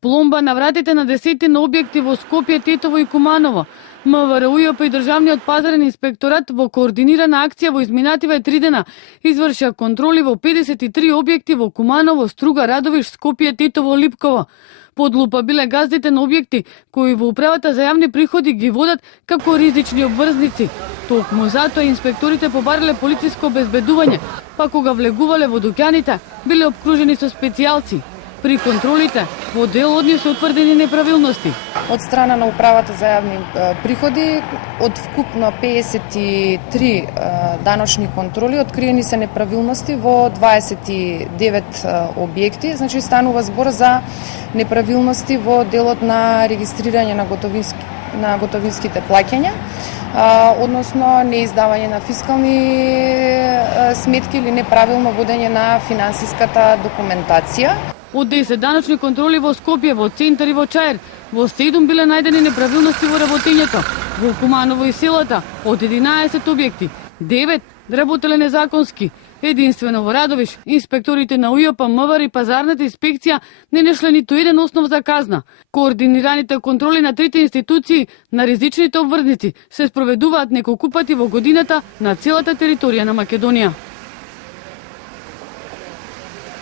Пломба на вратите на десетина објекти во Скопје, Тетово и Куманово. МВР, УЈП и Државниот пазарен инспекторат во координирана акција во изминативе 3 дена извршија контроли во 53 објекти во Куманово, Струга, Радовиш, Скопје, Тетово, Липково. Под лупа биле газдите на објекти кои во управата за јавни приходи ги водат како ризични обврзници. Токму затоа инспекторите побарале полициско обезбедување, па кога влегувале во дуќаните, биле обкружени со специјалци. При контролите, во дел од нив се утврдени неправилности. Од страна на управата за јавни приходи, од вкупно 53 даночни контроли, откриени се неправилности во 29 објекти. Значи, станува збор за неправилности во делот на регистрирање на готовинските плаќања, односно неиздавање на фискални сметки или неправилно водење на финансиската документација. Од 10 даночни контроли во Скопје, во Центар и во Чаир, во 7 биле најдени неправилности во работењето. Во Куманово и селата, од 11 објекти, 9 работеле незаконски. Единствено во Радовиш, инспекторите на УЈП, МВР и пазарната инспекција не нашле ниту еден основ за казна. Координираните контроли на трите институции на ризичните обврзници се спроведуваат неколку пати во годината на целата територија на Македонија.